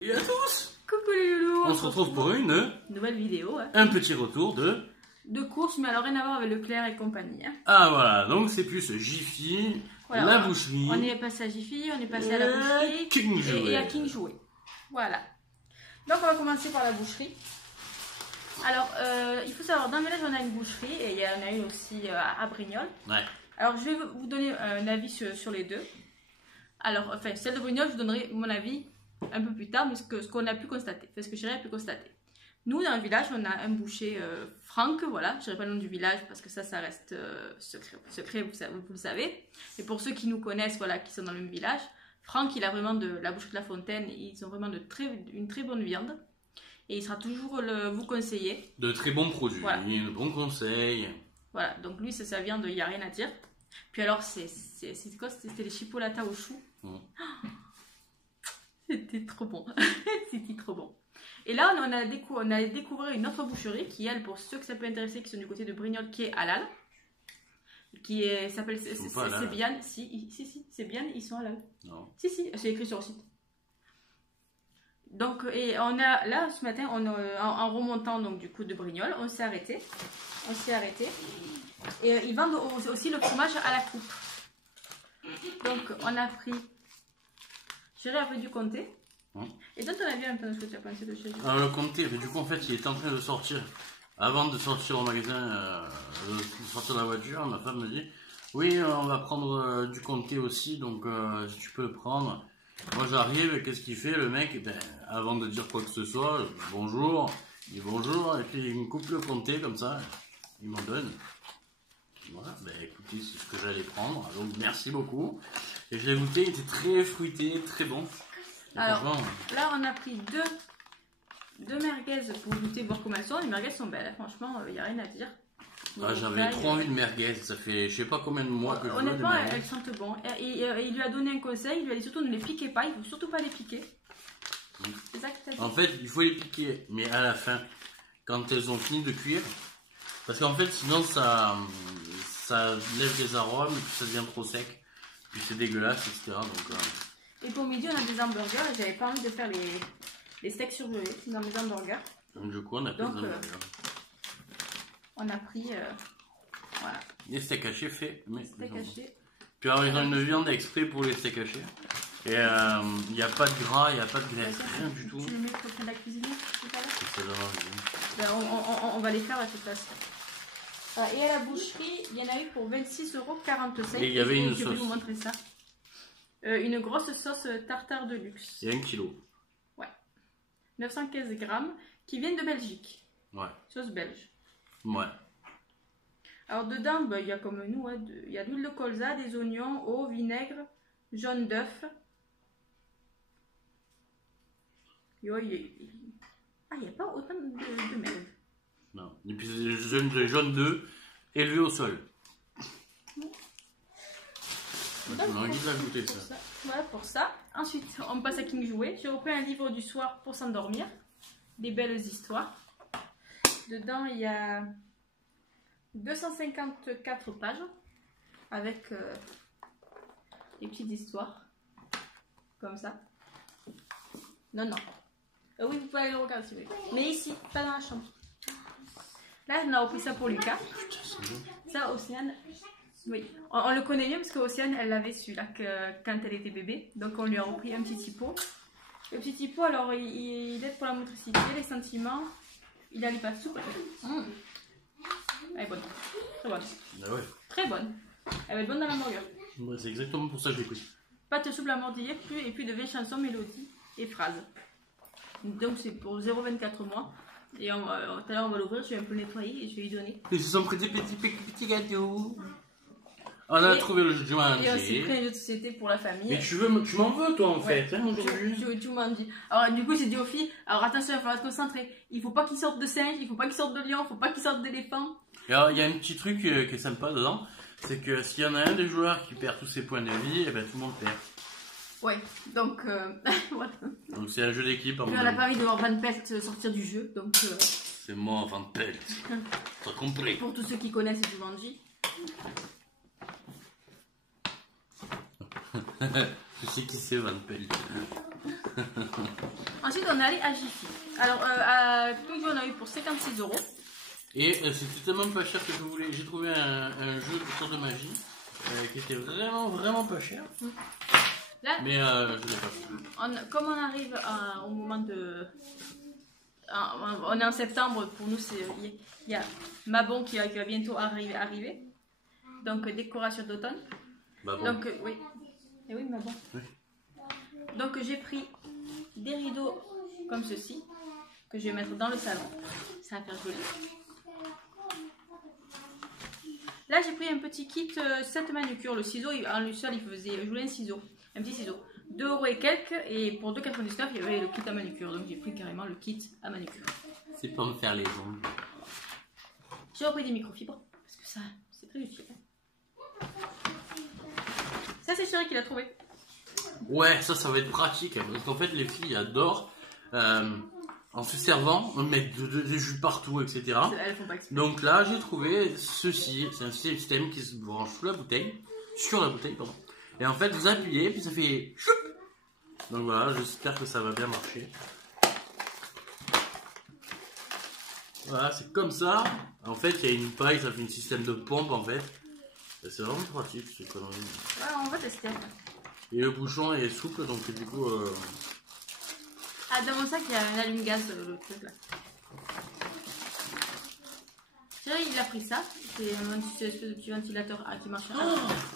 Et à tous. Coucou les loulous. On se retrouve pour une nouvelle vidéo. Hein. Un petit retour de course, mais alors rien à voir avec Leclerc et compagnie. Hein. Ah voilà, donc c'est plus Jiffy, voilà, la boucherie. On est passé à Jiffy, on est passé à la boucherie et à King Jouet. Voilà. Donc on va commencer par la boucherie. Alors il faut savoir, dans le village on a une boucherie et il y en a une aussi à Brignoles. Ouais. Alors je vais vous donner un avis sur les deux. Alors, enfin, celle de Brignoles, je vous donnerai mon avis un peu plus tard, mais ce qu'on a pu constater, ce que j'ai pu constater. Nous, dans le village, on a un boucher Franck, voilà, je ne dirai pas le nom du village parce que ça reste secret, vous le savez. Et pour ceux qui nous connaissent, voilà, qui sont dans le même village, Franck, il a vraiment de la boucherie de la Fontaine, ils ont vraiment une très bonne viande. Et il sera toujours vous conseiller. De très bons produits, voilà. De bons conseils. Voilà, donc lui, c'est sa viande, il n'y a rien à dire. Puis alors, c'était quoi? C'était les chipolatas au chou. C'était trop bon. C'était trop bon. Et là, on a découvert une autre boucherie qui, elle, pour ceux que ça peut intéresser, qui sont du côté de Brignoles, qui est halal. Qui s'appelle c'est bien. Si, c'est bien, ils sont halal. Non. Si, c'est écrit sur le site. Donc, et on a, là, ce matin, en remontant donc, du coup de Brignoles, on s'est arrêté. Et ils vendent aussi le fromage à la coupe. Donc, on a pris. J'ai un peu du comté. Et toi, tu as vu un peu ce que tu as pensé de chez lui. Le comté, du coup, en fait, il est en train de sortir. Avant de sortir au magasin, de sortir de la voiture, ma femme me dit oui, on va prendre du comté aussi, donc si tu peux le prendre. Moi, j'arrive, qu'est-ce qu'il fait, le mec? Avant de dire quoi que ce soit, bonjour, il dit bonjour, et puis il me coupe le comté comme ça, il m'en donne. Voilà, écoutez, c'est ce que j'allais prendre, donc merci beaucoup. Et je l'ai goûté, il était très fruité, très bon. Et alors, là, on a pris deux merguez pour goûter, voir comment elles sont. Les merguez sont belles, franchement, il n'y a rien à dire. J'avais trop envie de merguez, ça fait je sais pas combien de mois que je veux des merguez. Honnêtement, elles sentent bon. Et il lui a donné un conseil, il lui a dit surtout ne les piquez pas, il ne faut surtout pas les piquer. C'est ça que tu as dit. En fait, il faut les piquer, mais à la fin, quand elles ont fini de cuire. Parce qu'en fait, sinon, ça lève des arômes, et puis ça devient trop sec. Puis c'est dégueulasse, etc. Donc, Et pour midi, on a des hamburgers, et j'avais pas envie de faire les steaks surgelés dans mes hamburgers. Donc, du coup, on a pris des hamburgers. On a pris, voilà. Les steaks hachés faits, mais steaks hachés. Puis alors, ils ont une viande exprès pour les steaks hachés. Et il n'y a pas de gras, il n'y a pas de graisse, rien du tout. Tu les mets pour faire de la cuisine, tout à l'heure? On va les faire à toute façon. Et à la boucherie, il y en a eu pour 26,45 €. Et il y avait une sauce. Je vais vous montrer ça. Une grosse sauce tartare de luxe. Et 1 kilo. Ouais. 915 grammes, qui viennent de Belgique. Ouais. Sauce belge. Ouais. Alors dedans, il y a comme nous, il y a de l'huile de colza, des oignons, eau, vinaigre, jaune d'œuf. Il n'y a pas autant de merde. Non. Et puis c'est des jaunes d'œufs élevés au sol. On a envie de goûter ça. Voilà pour ça. Ensuite, on passe à King Jouet. J'ai repris un livre du soir pour s'endormir. Des belles histoires. Dedans, il y a 254 pages avec des petites histoires. Comme ça. Non. Oui, vous pouvez aller le regarder si vous voulez. Mais ici, pas dans la chambre. Là, on a repris ça pour Lucas. Ça, Océane. Oui, on le connaît mieux parce qu'Océane, elle l'avait celui-là quand elle était bébé. Donc, on lui a repris un petit typo. Le petit typo, alors, il aide pour la motricité, les sentiments. Il a les pas souple. Elle est bonne. Très bonne. Ah ouais. Très bonne. Elle va être bonne dans l'hamburger. Ouais, c'est exactement pour ça que je l'écoute. Pâte souple à mordiller, et puis de vieilles chansons, mélodies et phrases. Donc, c'est pour 0,24 mois. Et tout à l'heure, on va l'ouvrir, je vais un peu nettoyer et je vais lui donner. Ils se sont pris des petits gâteaux. On a trouvé le jeu de manger. Et aussi pris un jeu de société pour la famille. Mais tu m'en veux toi en fait, hein, aujourd'hui. Tu m'en dis. Alors du coup j'ai dit aux filles, alors attention, il va falloir se concentrer. Il faut pas qu'ils sortent de singe, il faut pas qu'ils sortent de lion, il faut pas qu'ils sortent d'éléphant. Alors il y a un petit truc qui est sympa dedans, c'est que s'il y en a un des joueurs qui perd tous ses points de vie, et ben tout le monde perd. Ouais, donc voilà. Donc c'est un jeu d'équipe. On n'a pas envie de voir Van Pelt sortir du jeu, donc... C'est moi Van Pelt, t'as compris. Pour tous ceux qui connaissent Jumanji. Je sais qui c'est Van Pelt. Ensuite, on est allé à Jiffy. Alors, à Toulouse, on a eu pour 56 €. Et c'était tellement pas cher que je voulais. J'ai trouvé un jeu de tour de magie qui était vraiment pas cher. Là, mais je l'ai pas fait. Comme on arrive au moment de. On est en septembre, pour nous, il y a Mabon qui va bientôt arriver. Donc, décoration d'automne. Bah bon. Donc, oui. Et oui, Mabon. Oui. Donc, j'ai pris des rideaux comme ceci, que je vais mettre dans le salon. Ça va faire joli. Là, j'ai pris un petit kit 7 manucures. Le ciseau, le seul, je voulais un ciseau. Un petit ciseau. 2 € et quelques. Et pour 2,99 €, il y avait le kit à manucure. Donc, j'ai pris carrément le kit à manucure. C'est pour me faire les ongles. J'ai repris des microfibres. Parce que ça, c'est très utile. Ça, c'est Chérie qui l'a trouvé. Ouais, ça va être pratique. Parce qu'en fait, les filles adorent. En se servant, mettre des jus partout, etc. Elles font pas exprès. Donc là, j'ai trouvé ceci. C'est un système qui se branche sur la bouteille. Pardon. Et en fait, vous appuyez, puis ça fait choup. Donc voilà, j'espère que ça va bien marcher. Voilà, c'est comme ça. En fait, il y a une paille, ça fait un système de pompe en fait. C'est vraiment pratique, ces conneries. Ouais, on va tester. Et le bouchon est souple, donc du coup... Ah, dans mon sac, il y a un allume-gaz, le truc là. Chérie, il a pris ça. C'est un espèce de petit ventilateur qui marche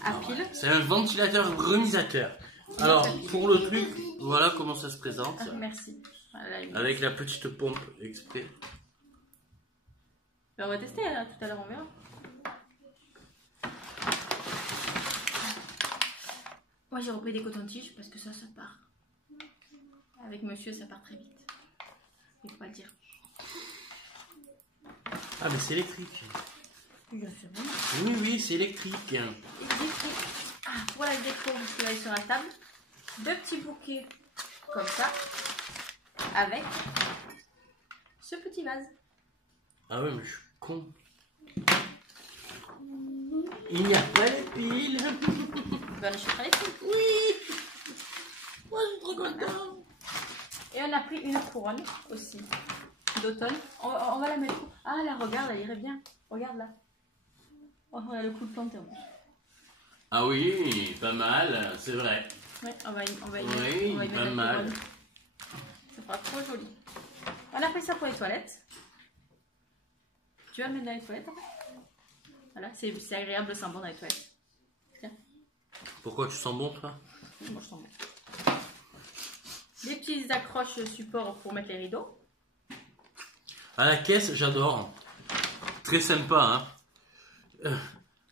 à pile. C'est un ventilateur remisateur. Alors, pour le truc, voilà comment ça se présente. Ah, merci. Voilà, avec la petite pompe exprès. Ben, on va tester là, tout à l'heure, on verra. Moi, j'ai repris des cotons-tiges parce que ça part. Avec monsieur, ça part très vite. Il faut pas le dire. Ah, mais c'est électrique. Oui, oui, c'est électrique. Et j'ai pris, pour la déco, parce qu'il va aller sur la table, 2 petits bouquets comme ça, avec ce petit vase. Ah ouais, mais je suis con. Il n'y a pas les piles. Ben, on achètera les piles. Oui. Moi, je suis trop content. Et on a pris une couronne aussi, d'automne. On va la mettre. Ah là, regarde, elle irait bien. Regarde là. Oh, on a le coup de planter. Ah oui, pas mal, c'est vrai. Ouais, on va y oui, mettre pas la mal. couronne. Ça fera trop joli. On a pris ça pour les toilettes. Tu vas le mettre dans les toilettes après. Voilà, c'est agréable de sentir dans les toilettes. Tiens. Pourquoi tu sens bon, toi? Moi, je sens bon. Des petites accroches support pour mettre les rideaux. À la caisse, j'adore. Très sympa, hein.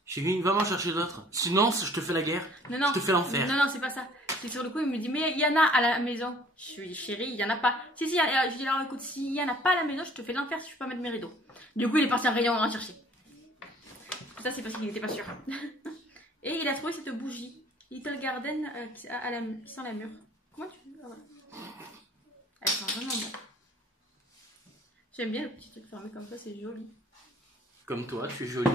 Chérie, va m'en chercher d'autres. Sinon, je te fais la guerre. Non. Je te fais l'enfer. Non, c'est pas ça. C'est sur le coup, il me dit, mais il y en a à la maison. Je lui dis, chérie, il y en a pas. Si, je dis, alors écoute, s'il y en a pas à la maison, je te fais l'enfer si je peux pas mettre mes rideaux. Du coup, il est parti en rayon en chercher. Ça, c'est parce qu'il n'était pas sûr. Et il a trouvé cette bougie Little Garden qui sent la mûre. Comment tu... Ah, voilà. Elle sent vraiment bon. J'aime bien le petit truc fermé comme ça, c'est joli. Comme toi, tu es jolie.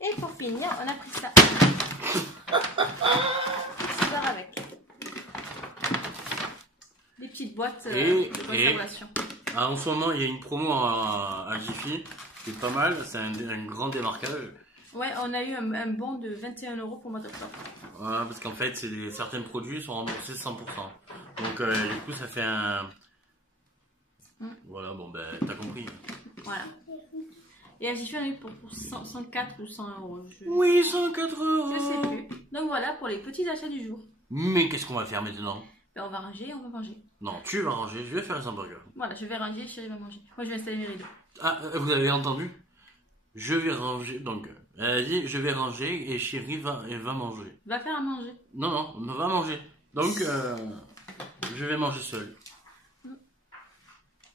Et pour finir, on a pris ça. Ça va avec. Des petites boîtes de conservation. En ce moment, il y a une promo à Jiffy. C'est pas mal, c'est un grand démarquage. Ouais, on a eu un bon de 21 € pour le mois d'octobre. Voilà, parce qu'en fait, certains produits sont remboursés 100%. Donc, du coup, ça fait un... Voilà, bon, ben, t'as compris. Voilà. Et à Jiffy, on a eu pour 104 ou 100 €. Oui, 104 €. Je sais plus. Donc voilà pour les petits achats du jour. Mais qu'est-ce qu'on va faire maintenant? Ben, on va ranger et on va manger. Non, tu vas ranger, je vais faire les hamburgers. Voilà, je vais ranger, chérie va manger. Moi, je vais installer mes rideaux. Ah, vous avez entendu? Je vais ranger, donc, elle a dit, je vais ranger et chérie va manger. Va faire à manger. Non, va manger. Donc, je vais manger seul.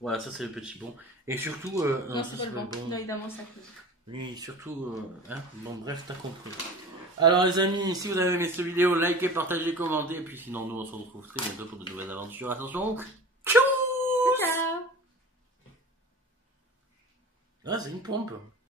Voilà, ça c'est le petit bon. Et surtout... non, c'est pas le bon. Non, évidemment, ça cause. Oui, surtout... hein, bon, bref, t'as compris. Alors les amis, si vous avez aimé cette vidéo, likez, partagez, commentez. Et puis sinon, nous on se retrouve très bientôt pour de nouvelles aventures. Attention. Tchou! Ciao! Ah, c'est une pompe.